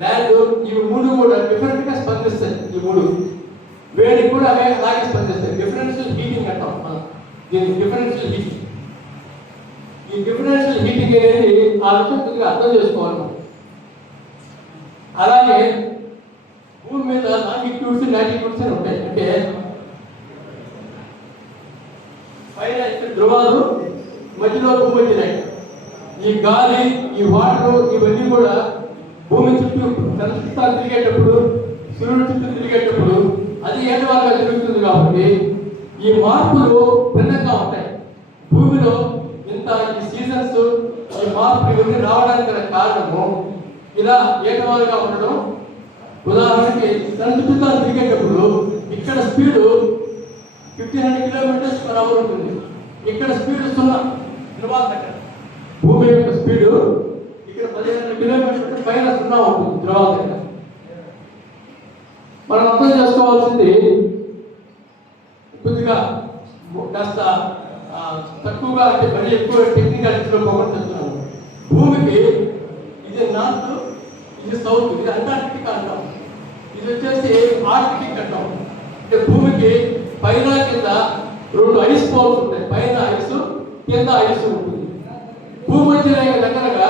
ల్యాండ్ ఇవి 3 కూడా డిఫరెంట్గా స్పందిస్తాయి. ఈ 3 వేడి కూడా అలాగే స్పందిస్తాయి. డిఫరెన్షియల్ హీటింగ్ అంటాం దీన్ని. Differential heating. ఈ డిఫరెన్షియల్ హీటింగ్ అనేది ఆ విషయం కొద్దిగా అర్థం చేసుకోవాలి. అలాగే భూమి మీద లాంగిట్యూడ్స్, లాటిట్యూడ్స్ అని ఉంటాయి. అంటే పైన ధ్రువాలు, మధ్యలో భూమధ్య. ఈ గాలి, ఈ వాటర్ ఇవన్నీ కూడా భూమి చుట్టూ తిరిగేటప్పుడు, సూర్యుడి చుట్టూ తిరిగేటప్పుడు అది ఏటవాలుగా తిరుగుతుంది. కాబట్టి ఈ మార్పులు భిన్నంగా ఉంటాయి. భూమిలో ఇంత ఈ సీజన్స్, ఈ మార్పులు ఇవన్నీ రావడానికి గల కారణము ఇలా ఏటవాలుగా ఉండడం. ఉదాహరణకి తన చుట్టూ తాను తిరిగేటప్పుడు ఇక్కడ స్పీడు 1500 km/h ఉంటుంది. ఇక్కడ స్పీడ్ 0 ధ్రువాల దగ్గర. భూమి యొక్క స్పీడు ఇక్కడ 1500 km పైన 0 ఉంటుంది ధ్రువాల దగ్గర. మనం అర్థం చేసుకోవాల్సింది కొద్దిగా కాస్త తక్కువగా అంటే మరీ ఎక్కువ టెక్నికాలిటీలో పోగొట్టుతున్నాము. భూమికి ఇది నార్త్, ఇది సౌత్, ఇది అంటార్కిటిక్ అంటాం, ఇది వచ్చేసి ఆర్కిటిక్ అంటాం. అంటే భూమికి పైన కింద రెండు ఐస్ పోల్స్ ఉంటాయి, పైన ఐస్ కింద ఐస్ ఉంటుంది. భూమధ్య దగ్గరగా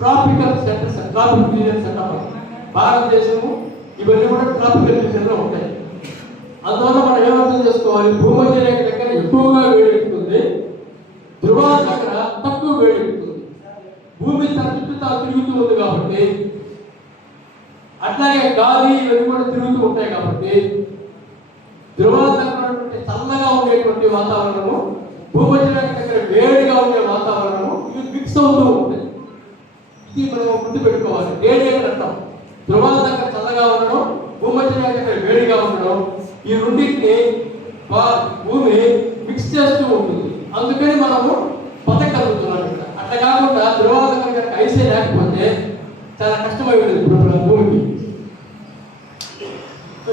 ట్రాపికల్ సెంటర్స్, ట్రాపికల్ రీజన్స్ అంటాం. భారతదేశము ఇవన్నీ కూడా ట్రాపికల్ రీజన్లో ఉంటాయి. అందువల్ల మనం ఏమర్థం చేసుకోవాలి, భూమధ్య రేఖ దగ్గర ఎక్కువగా వేడి ఎక్కుతుంది, ధ్రువాల దగ్గర తక్కువ వేడి ఎక్కుతుంది. భూమి తన చుట్టూ తాను తిరుగుతూ ఉంది కాబట్టి, అట్లాగే గాలి ఇవన్నీ కూడా తిరుగుతూ ఉంటాయి కాబట్టి ధ్రువాల దగ్గర చల్లగా ఉండేటువంటి వాతావరణము, భూమధ్య రేఖ దగ్గర వేడిగా ఉండే వాతావరణము ఇవి మిక్స్ అవుతూ ఉంటాయి. ఇది మనం గుర్తు పెట్టుకోవాలి. రేడియేటర్ అంటాం. ధ్రువాల దగ్గర చల్లగా ఉండడం, భూమధ్య రేఖ దగ్గర వేడిగా ఉండడం, ఈ రెండింటిని భూమి మిక్స్ చేస్తూ ఉంటుంది. అందుకని మనము బతకగలుగుతున్నాం ఇక్కడ. అట్లా కాకుండా ధ్రువాల దగ్గర ఐసే లేకపోతే చాలా కష్టమైపోయింది భూమికి.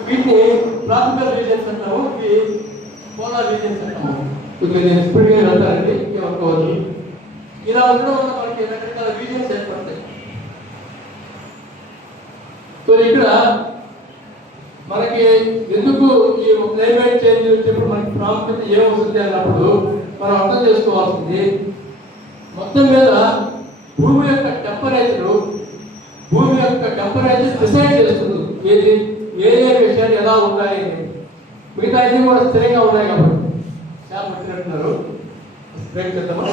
వీటిని ట్రాపికల్ రీజన్స్ అంటాము, ఇవి పోలార్ రీజన్స్ అంటాము. ఇక్కడ నేను స్పీడ్గా వెళ్తానండి, ఏమనుకోవచ్చు. ఇలా ఉండడం వల్ల మనకి రకరకాల రీజన్స్ ఏర్పడతాయి. సో ఇక్కడ మనకి ఎందుకు ఈ క్లైమేట్ చేంజ్ వచ్చేప్పుడు మనకి ప్రాముఖ్యత ఏమవుతుంది అన్నప్పుడు మనం అర్థం చేసుకోవాల్సింది, మొత్తం మీద భూమి యొక్క టెంపరేచర్ డిసైడ్ చేస్తుంది ఏది ఏ విషయాలు ఎలా ఉన్నాయి. మిగతా అన్ని కూడా స్థిరంగా ఉన్నాయి కాబట్టి చాలా వచ్చినట్టున్నారు. బ్రేక్ చేద్దామా?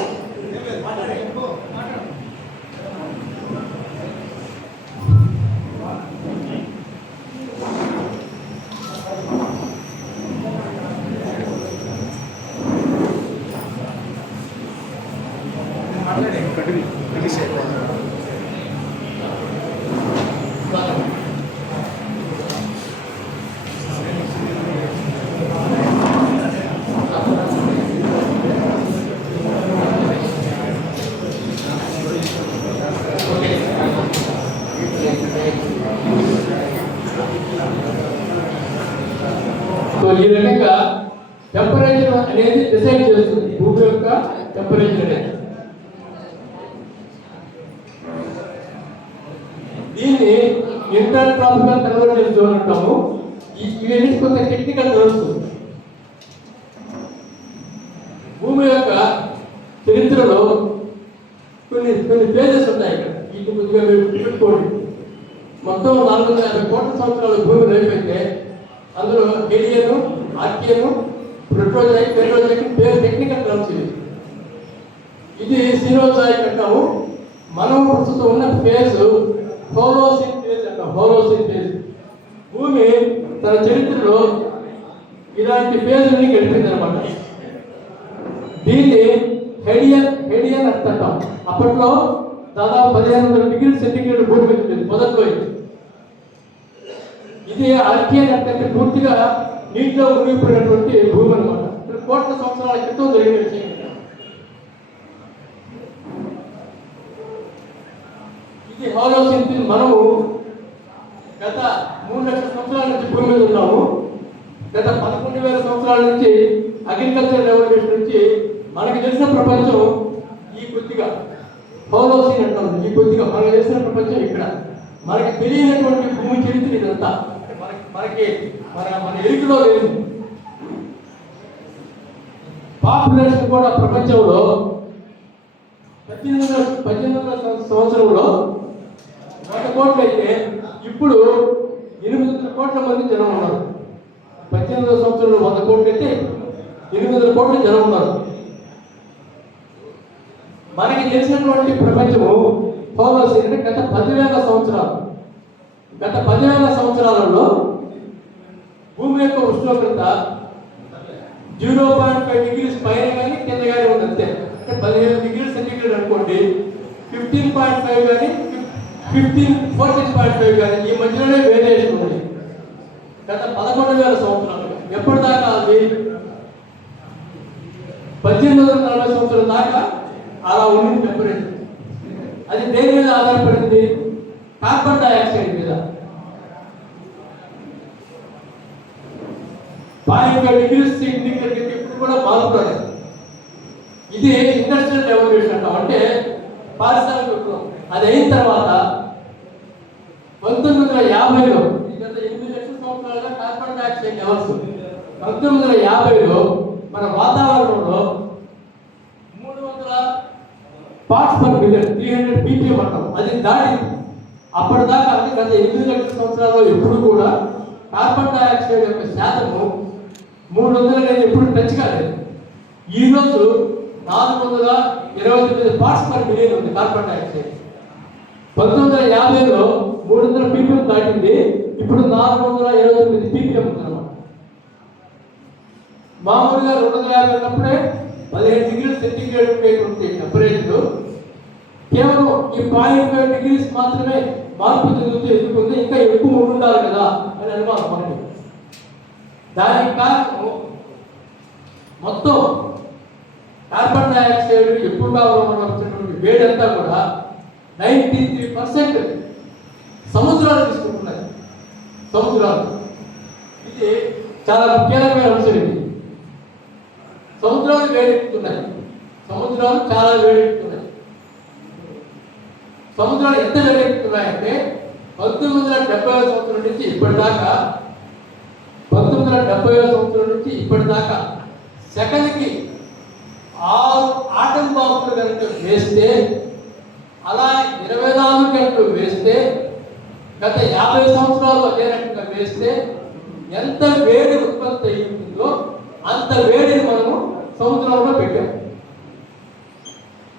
సో ఈ రకంగా టెంపరేచర్ అనేది డిసైడ్ చేస్తుంది భూమి యొక్క టెంపరేచర్ అనేది. దీన్ని ఇంటర్ ట్రాపికల్ కన్వర్జెన్స్ జోన్ అంటాము. ఇవన్నీ కొంత టెక్నికల్ టర్మ్స్. భూమి యొక్క చరిత్రలో కొన్ని ఫేజెస్ ఉంటాయి. ఇక్కడ ఇది కొద్దిగా పెట్టుకోండి. మొత్తం 450 కోట్ల సంవత్సరాల భూమి లైఫ్ అయితే అందులో హెలియను, ఆర్కియను, ప్రోటోజాయిక్, పెరోజాయిక్ పేరు టెక్నికల్ టర్మ్స్ ఇవి. ఇది సీనోజాయిక్ అంటాము. మనం ప్రస్తుతం ఉన్న ఫేజ్ హోలోసిన్ ఫేజ్ అంటాం. Holocene phase. భూమి తన చరిత్రలో ఇలాంటి ఫేజ్ని గడిపింది అనమాట. దీన్ని హెడియన్ అంటాం. అప్పట్లో దాదాపు 1500 డిగ్రీల సెంటిగ్రేడ్ భూమి మీద ఉంటుంది మొదట్లో. ఇది ఆర్కియన్ అంటే పూర్తిగా నీటిలో మునిగిపోయినటువంటి భూమి అనమాట. కోట్ల సంవత్సరాల క్రితం జరిగిన విషయం. ఇది హోలోసిన్. మనము గత 3 లక్షల సంవత్సరాల నుంచి భూమి మీద ఉన్నాము. గత 11,000 సంవత్సరాల నుంచి అగ్రికల్చర్ రెవల్యూషన్ నుంచి మనకి తెలిసిన ప్రపంచం ఈ కొద్దిగా హోలోసిన్ అంటాం. ఈ కొద్దిగా మనకు తెలిసిన ప్రపంచం ఇక్కడ. మనకి తెలియనటువంటి భూమి చరిత్ర ఇదంతా. మన ఎరుకలో లేదు. పాపులేషన్ కూడా ప్రపంచంలో 1800 సంవత్సరంలో 100 కోట్లు అయితే ఇప్పుడు 800 కోట్ల మంది జనం ఉన్నారు. 1800 సంవత్సరంలో 100 కోట్లు అయితే 800 కోట్ల జనం ఉన్నారు. మనకి తెలిసినటువంటి ప్రపంచము హోలోసిన్ అంటే గత 10,000 సంవత్సరాలు. గత 10,000 సంవత్సరాలలో భూమి యొక్క ఉష్ణోగ్రత 0.5 డిగ్రీస్ పైన కానీ కింద కానీ ఉంది అంతే. అంటే 15 డిగ్రీల సెంటిగ్రేడ్ అనుకోండి, 15.5 కానీ 14.5 కానీ ఈ మధ్యలోనే వేరియేషన్ ఉంది. గత 11,000 సంవత్సరాలు. ఎప్పటిదాకా అది 1840 సంవత్సరాల దాకా అలా ఉంది టెంపరేచర్. అది దేని మీద ఆధారపడింది? కార్బన్ డైఆక్సైడ్ మీద. 5 డిగ్రీస్ సెంటిగ్రేడ్ ఇప్పుడు కూడా మార్పు రాలేదు. ఇది ఇండస్ట్రియల్ రెవల్యూషన్ అంటాం, అంటే పారిశ్రామిక విప్లవం. అది అయిన తర్వాత 1950లో, గత 8 లక్షల సంవత్సరాలుగా కార్బన్ డైఆక్సైడ్ లెవెల్స్ 1950లో మన వాతావరణంలో 300 పార్ట్స్ పర్ మిలియన్ 300 ppm అంటాం, అది దాటింది. అప్పటిదాకా అంటే గత 8 లక్షల సంవత్సరాల్లో ఎప్పుడు కూడా కార్బన్ డైఆక్సైడ్ యొక్క శాతము 300 అనేది ఎప్పుడు టచ్ కాలేదు. ఈరోజు 429 పార్ట్స్ పర్ మిలియన్ ఉంది కార్బన్ డైఆక్సైడ్. 1950లో 300 ppm దాటింది, ఇప్పుడు 429 ppm ఉందన్నమాట. మామూలుగా 250 ఉన్నప్పుడే 15 డిగ్రీల సెంటీగ్రేడ్ ఉండేటువంటి టెంపరేచర్ కేవలం ఈ 0.5 డిగ్రీస్ మాత్రమే మార్పు చెందుతూ ఎదుర్కొంది, ఇంకా ఎక్కువ ఉండాలి కదా అని అనుమానం మనకి. దానికి కారణం మొత్తం కార్బన్ డైఆక్సైడ్ ఎక్కువగా వచ్చినటువంటి వేడంతా కూడా 93% సముద్రాలు తీసుకుంటున్నాయి. సముద్రాలు ఇది చాలా ముఖ్యమైన అంశం. ఇది సముద్రాలు వేడెక్కుతున్నాయి, సముద్రాలు చాలా వేడెక్కుతున్నాయి. సముద్రాలు ఎంత వేడెక్కుతున్నాయంటే 1970వ సంవత్సరం నుంచి ఇప్పటిదాకా 1970వ సంవత్సరం నుంచి ఇప్పటిదాకా సెకండ్కి 6 ఆటం బాంబులు కనుక వేస్తే, అలా 24 గంటలు వేస్తే, గత 50 సంవత్సరాలు అదే రకంగా వేస్తే ఎంత వేడి ఉత్పత్తి అయ్యిందో అంత వేడిని మనము సముద్రంలో పెట్టాము.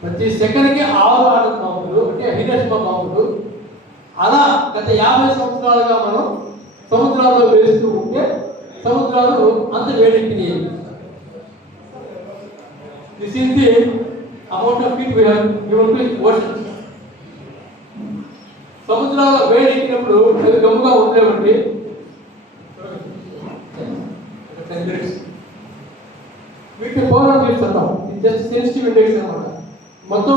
ప్రతి సెకండ్కి 6 ఆటం బాంబులు, అంటే హిరోషిమా బాంబులు, అలా గత 50 సంవత్సరాలుగా మనం సముద్రాల్లో వేస్తూ ఉంటే సముద్రాలు అంత వేడెక్కినాయి. This is the amount of heat we have given to oceans. సముద్రాల్లో వేడెక్కినప్పుడు అది గమ్ముగా ఉండేవండి. వీటిని పోలార్ రీఫ్స్ అంటాం. ఇది జస్ట్ సెన్సిటివ్ ఇండెక్స్ అనమాట. మొత్తం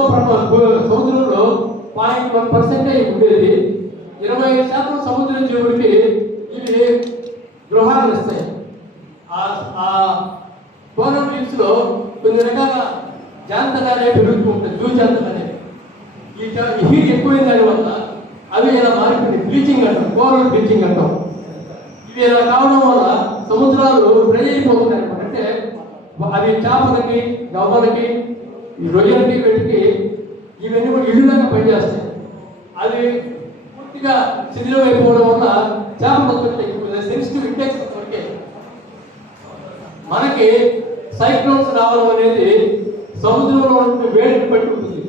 సముద్రంలో 0.1% ఉండేది. 25% సముద్ర జీవుడికి ఇవి గృహాలను ఇస్తాయి. ఆ పోలార్ రీఫ్స్ లో కొన్ని రకాల జాంతలు అనేవి పెరుగుతూ ఉంటాయి, జూ జాంతలు అనేవి. ఈ హీట్ ఎక్కువైన దానివల్ల అవి ఇలా మారిపోయింది, బ్లీచింగ్ అంటాం, కోరల్ బ్లీచింగ్ అంటాం. ఇవి ఇలా కావడం వల్ల సముద్రాలు డ్రై అయిపోతున్నాయి అనమాట. అంటే అవి చేపలకి, గవ్వలకి, ఈ రొయ్యలకి, వీటికి ఇవన్నీ కూడా ఇళ్ళులాగా పనిచేస్తాయి. అవి పూర్తిగా శిథిలం అయిపోవడం వల్ల చేపల ఉత్పత్తి ఎక్కువ, సెన్సిటివ్ ఇండెక్స్ వరకే. మనకి సైక్లోన్స్ రావడం అనేది సముద్రంలో ఉండే వేడిని బట్టి ఉంటుంది.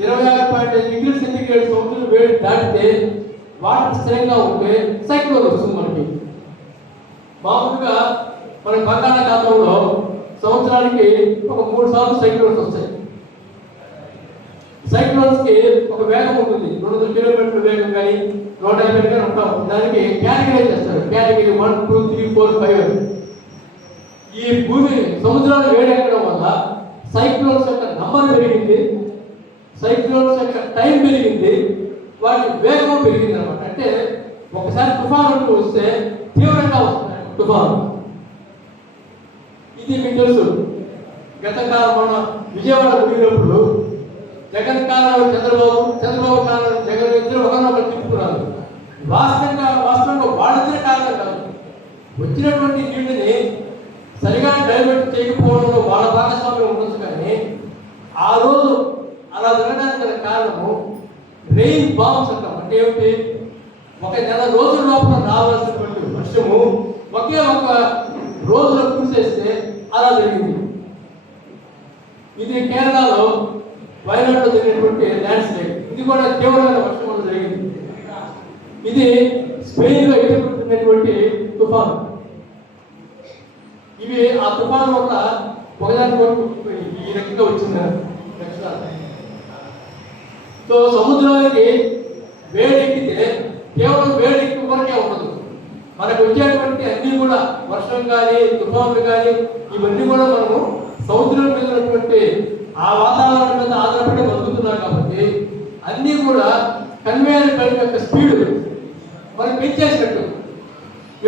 26.5 డిగ్రీ సెంటీగ్రేడ్ సముద్రం వేడి దాటితే వాటర్ స్థిరంగా ఉంటే సైక్లోన్ వస్తుంది మనకి. మామూలుగా మన బంగాళాఖాతంలో సంవత్సరానికి ఒక 3 సార్లు సైక్లోన్స్ వస్తాయి. సైక్లోన్స్కి ఒక వేగం ఉంటుంది, 200 కిలోమీటర్ల వేగం కానీ 150 కానీ ఉంటాం. దానికి కేటగిరైజ్ చేస్తారు, కేటగిరీ 1, 2, 3, 4, 5. ఈ భూమి సముద్రాలు వేడెక్కడం వల్ల సైక్లోన్స్ యొక్క నంబర్ పెరిగింది, సైక్లోన్స్ యొక్క టైం పెరిగింది, వాటి వేగం పెరిగింది అనమాట. అంటే ఒకసారి తుఫాను వస్తే తీవ్రంగా వస్తున్నాయి తుఫాను. ఇది మీకు తెలుసు. గత కాలం మన విజయవాడ ముగినప్పుడు జగన్ కాలం చంద్రబాబు, చంద్రబాబు కాలం జగన్, ఇద్దరు ఒకరినొకరు తిప్పుకున్నారు. వాస్తవంగా వాళ్ళిద్దరే కారణం కాదు, వచ్చినటువంటి నీటిని సరిగా డైవర్ట్ చేయకపోవడంలో వాళ్ళ భాగస్వామ్యం ఉండొచ్చు. కానీ ఆ రోజు అలా జరగడానికి గల కారణము రెయిన్ బాంబ్స్ అంటాం. అంటే ఏమిటి, ఒక నెల రోజుల లోపల రావాల్సినటువంటి వర్షము ఒకే ఒక రోజులో కురిసేస్తే అలా జరిగింది. ఇది కేరళలో వయనాడులో జరిగినటువంటి ల్యాండ్ స్లైడ్. ఇది కూడా తీవ్రమైన వర్షం వల్ల జరిగింది. ఇది స్పెయిన్లో ఎదుర్కొంటున్నటువంటి తుఫాను. ఇవి ఆ తుఫాను వల్ల ఒకదాని వరకు ఈ రకంగా వచ్చింది. సో సముద్రానికి వేడెక్కితే కేవలం వేడెక్కి వరకే ఉండదు, మనకు వచ్చేటువంటి అన్నీ కూడా వర్షం కానీ, తుఫానులు కానీ, ఇవన్నీ కూడా మనము సముద్రం మీద ఉన్నటువంటి ఆ వాతావరణం మీద ఆధారపడి బతుకుతున్నాం. కాబట్టి అన్నీ కూడా కన్వేయర్ బెల్ట్ యొక్క స్పీడ్ మనం పెంచేసినట్టు.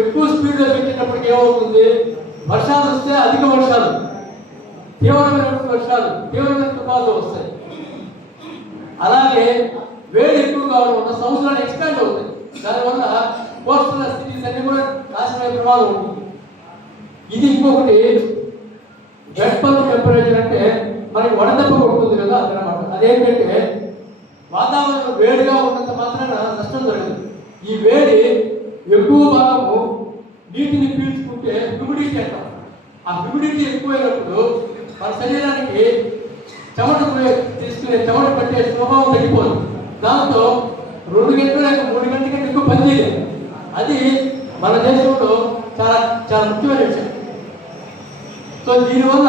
ఎక్కువ స్పీడ్లో పెంచేటప్పటికి ఏమవుతుంది, వర్షాలు వస్తే అధిక వర్షాలు, తీవ్రమైన వర్షాలు, తీవ్రమైన తుఫాలు వస్తాయి. అలాగే వేడి ఎక్కువగా ఉన్న సంవత్సరాలు ఎక్స్పాండ్ అవుతాయి. దానివల్ల కోస్టల్ సిటీస్ అన్ని కూడా నాశనమయ్యే ప్రమాదం ఉంటుంది. ఇది ఇంకొకటి వెట్ బల్బ్ టెంపరేచర్ అంటే మనకి వడదెబ్బ కొడుతుంది కదా అదనమాట. అదేంటంటే వాతావరణం వేడిగా ఉన్నంత మాత్రాన నష్టం జరగదు. ఈ వేడి ఎక్కువ భాగము నీటిని పీల్చుకుంటే హ్యూమిడిటీ అంటాం. ఆ హ్యూమిడిటీ ఎక్కువైనప్పుడు మన శరీరానికి చెమట పట్టే స్వభావం తగ్గిపోదు. దాంతో 2 గంటలు లేక 3 గంటల కంటే ఎక్కువ పని చేయలేదు. అది మన దేశంలో చాలా చాలా ముఖ్యమైన విషయం. సో దీనివల్ల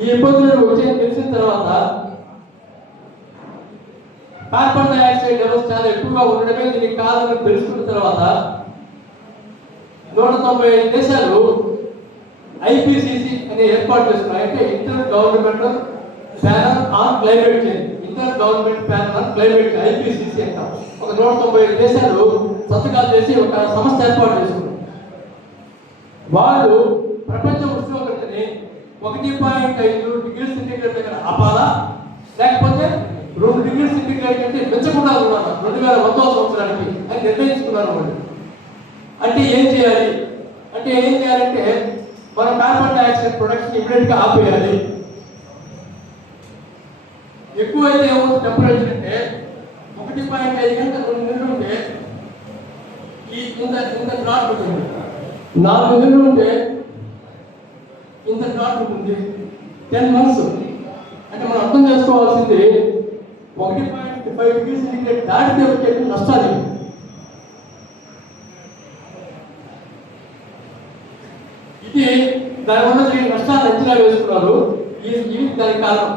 ఈ ఇబ్బందులు వచ్చాయని తెలిసిన తర్వాత కార్బన్ డైఆక్సైడ్ లెవెల్స్ చాలా ఎక్కువగా ఉండడమే దీనికి కారణం తెలుసుకున్న తర్వాత 195 దేశాలు ఐపీసీసీ అనే ఏర్పాటు చేస్తున్నాయి. అంటే inter governmental panel on climate change, inter government panel on climate IPCC అంటాం. ఒక 195 దేశాలు సంతకాలు చేసి ఒక సంస్థ ఏర్పాటు చేసుకున్నారు. వాళ్ళు ప్రపంచ ఉష్ణోగ్రతని 1.5 డిగ్రీ సెంటీగ్రేడ్ దగ్గర ఆపాలా, లేకపోతే 2 డిగ్రీ సెంటీగ్రేడ్ కంటే పెంచకుండా ఉన్నారు 2100వ సంవత్సరానికి అని నిర్ణయించుకున్నారు వాళ్ళు. అంటే ఏం చేయాలంటే మనం కార్బన్ డైఆక్సైడ్ ప్రొడక్షన్ ఇమీడియట్గా ఆపేయాలి. ఎక్కువైతే ఏమవుతుంది టెంపరేచర్ అంటే 1.5 గంటల 2 నెలలు ఉంటే ఇంత డ్రాట్ ఉంటుంది. 4 నెలలు ఉంటే ఇంత డ్రాట్ ఉంటుంది. 10 months అంటే మనం అర్థం చేసుకోవాల్సింది 1.5 డిగ్రీ సెంటీగ్రేడ్ దాటితే వచ్చే నష్టాలు. ఇది దానివల్ల నష్టాలు అంచనా వేసుకున్నారు. ఇది దానికి కారణం.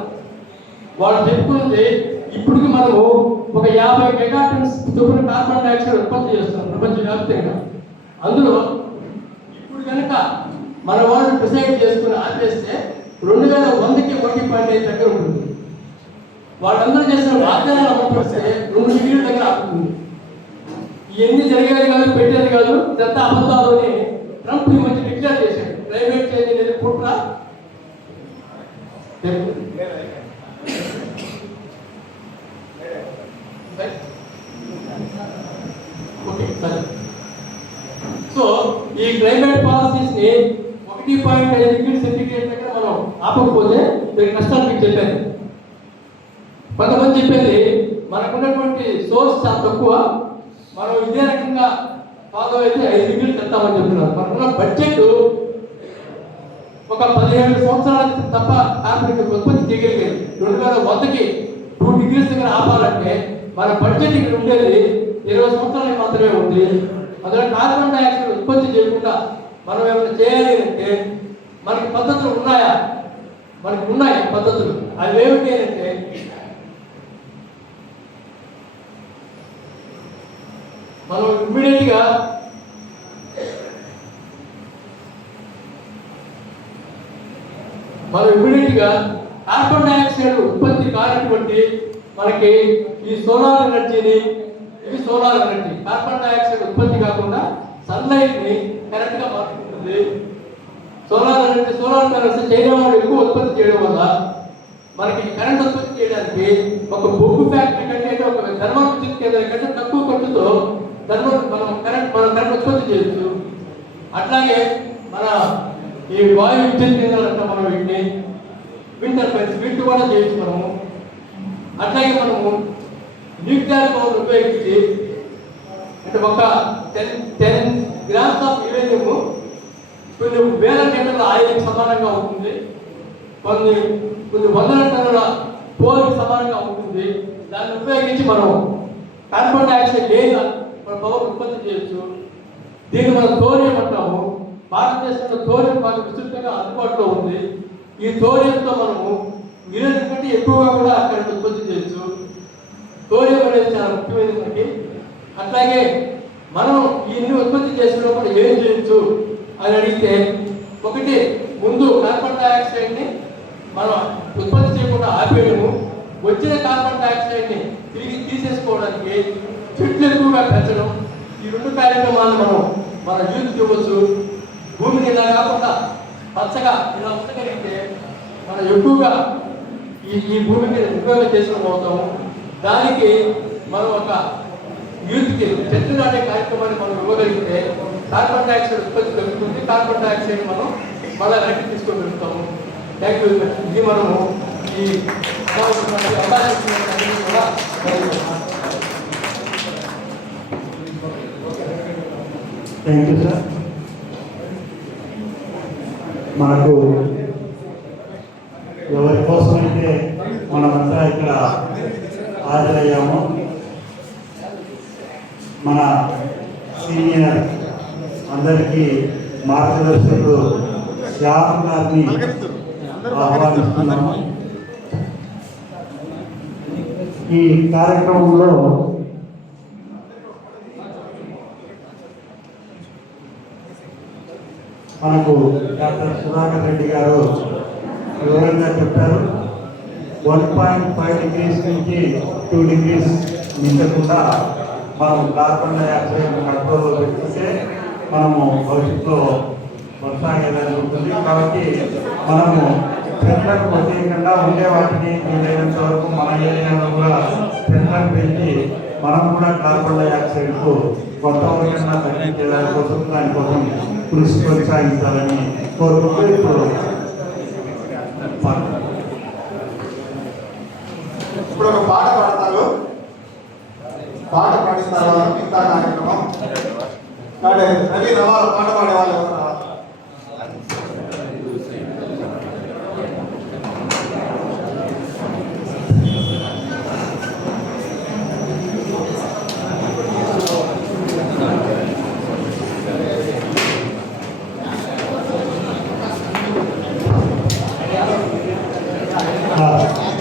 వాళ్ళు చెప్పుకుంటే ఇప్పటికి మనము ఒక 50 మెగాటన్స్ చొప్పున కార్బన్ డైఆక్సైడ్ ఉత్పత్తి చేస్తున్నాం ప్రపంచవ్యాప్తంగా. అందులో ఇప్పుడు కనుక మన వాళ్ళు డిసైడ్ చేసుకుని ఆపేస్తే 2100కి 1.5 దగ్గర ఉంటుంది. వాళ్ళందరూ చేసిన వాగ్దానాలు అమలుపరిస్తే 2 డిగ్రీల దగ్గర ఆపుతుంది. ఇవన్నీ జరిగేది కాదు, పెట్టేది కాదు, ఇదంతా అబద్ధాలు అని ట్రంప్ ఈ మధ్య డిక్లేర్ చేశాడు. క్లైమేట్ చేంజ్ అనేది కుట్ర. సో ఈ క్లైమేట్ పాలసీస్ ని 1.5 డిగ్రీ సెంటీగ్రేడ్ దగ్గర మనం ఆపకపోతే దీనికి నష్టాలు మీకు చెప్పాను. కొంతమంది చెప్పేది మనకున్నటువంటి సోర్స్ చాలా తక్కువ, మనం ఇదే రకంగా ఫాలో అయితే 5 డిగ్రీలు తెస్తామని చెప్తున్నారు. మనకున్న బడ్జెట్ ఒక 17 సంవత్సరాల తప్ప కార్బన్ ఉత్పత్తి చేయగలిగేది. 2100కి 2 డిగ్రీస్ దగ్గర ఆపాలంటే మన బడ్జెట్ ఇక్కడ ఉండేది 20 సంవత్సరాలకి మాత్రమే ఉంది. అందులో కార్బన్ డైఆక్సైడ్ ఉత్పత్తి చేయకుండా మనం ఏమైనా చేయాలి అంటే మనకి పద్ధతులు ఉన్నాయా? మనకి ఉన్నాయి పద్ధతులు. అవి ఏమిటి అంటే మనం ఇమ్మీడియట్గా కార్బన్ డైఆక్సైడ్ ఉత్పత్తి కానటువంటి మనకి ఈ సోలార్ ఎనర్జీని, ఇది సోలార్ ఎనర్జీ కార్బన్ డైఆక్సైడ్ ఉత్పత్తి కాకుండా సన్లైట్ ని కరెక్ట్ గా మార్చుకుంటుంది. Solar energy, solar panels China వాళ్ళు ఎక్కువ ఉత్పత్తి చేయడం వల్ల మనకి కరెంట్ ఉత్పత్తి చేయడానికి ఒక బొగ్గు ఫ్యాక్టరీ కంటే ఒక థర్మల్ విద్యుత్ కేంద్రం కంటే తక్కువ ఖర్చుతో మనం కరెంట్ ఉత్పత్తి చేయొచ్చు. అట్లాగే మన ఈ వాయు విద్యుత్ కేంద్రాలు అంటాం మనం వీటిని, విండ్ టర్బైన్స్, వీటిని కూడా చేయొచ్చు మనము. అట్లాగే మనము న్యూక్లియర్ పవర్ ఉపయోగించి అంటే ఒక 10 గ్రామ్స్ ఆఫ్ యురేనియం కొన్ని వేల లీటర్ల ఆయిల్కి సమానంగా ఉంటుంది, కొన్ని వందల టన్నుల కోల్కి సమానంగా ఉంటుంది. దాన్ని ఉపయోగించి మనం కార్బన్ డైఆక్సైడ్ లేని పవర్ ఉత్పత్తి చేయొచ్చు. దీన్ని మనం థోరియం అంటాము. భారతదేశంలో థోరియం బాగా విస్తృతంగా అందుబాటులో ఉంది. ఈ థోరియంతో మనము యురేనియం కంటే ఎక్కువగా కూడా అక్కడ ఉత్పత్తి చేయొచ్చు. థోరియం అనేది చాలా ముఖ్యమైనది మనకి. అట్లాగే మనం ఇన్ని ఉత్పత్తి చేసినప్పుడు ఏం చేయొచ్చు అని అడిగితే, ఒకటి ముందు కార్బన్ డైఆక్సైడ్ని మనం ఉత్పత్తి చేయకుండా ఆపేయడము, వచ్చిన కార్బన్ డైఆక్సైడ్ని తిరిగి తీసేసుకోవడానికి చెట్లు ఎక్కువగా పెంచడం. ఈ 2 కార్యక్రమాలు మన యూత్ ఇవ్వచ్చు. భూమిని ఇలా కాకుండా పచ్చగా ఇలా ఉంచగలిగితే మనం ఎక్కువగా ఈ భూమి మీద ఉపయోగం చేసుకోబోతాము. దానికి మనం ఒక యూత్కి చెట్లు నాటే కార్యక్రమాన్ని మనం ఇవ్వగలిగితే కార్బన్ డైఆక్సైడ్ ఉత్పత్తి పెరుగుతుంది. కార్బన్ డైఆక్సైడ్ మనం మళ్ళీ వెనక్కి తీసుకోగలుగుతాము. Thank you. ఇది మనము ఈ అవకాశం కూడా థ్యాంక్ యూ సార్. మనకు ఎవరి కోసమైతే మనమంతా ఇక్కడ హాజరయ్యాము, మన సీనియర్ అందరికీ మార్గదర్శకుడు శ్యామ్ గారిని ఆహ్వానిస్తున్నాము. ఈ కార్యక్రమంలో మనకు డాక్టర్ సుధాకర్ రెడ్డి గారు వివరంగా చెప్పారు. 1.5 degrees నుంచి 2 degrees మించకుండా మనం కార్బన్ డైఆక్సైడ్ కంట్రోల్లో పెట్టుకుంటే మనము భవిష్యత్తులో కొనసాగేదని ఉంటుంది. కాబట్టి మనము చెట్లకు ప్రత్యేకంగా ఉండే వాటిని వీలైనంత వరకు మన ఏరియాలో కూడా చెట్లను పెంచి మనం కూడా కార్బన్ డైఆక్సైడ్కు కొంతవరకన్నా తగ్గించే దానికోసం కృషి కొనసాగించాలని కోరుకుంటూ ఇప్పుడు ఒక పాట పాడతారు. పాట పాడిస్తారు మిగతా కార్యక్రమం. రవి రవాల పాట పాడే వాళ్ళు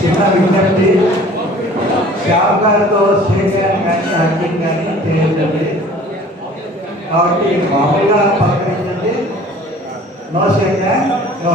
చిన్న విజ్ఞప్తి, శ్యామ్ గారితో షేక్ హ్యాండ్ కానీ హగ్గింగ్ కానీ చేయండి. కాబట్టి మామూలుగా పలకరించండి. No shake hand, no.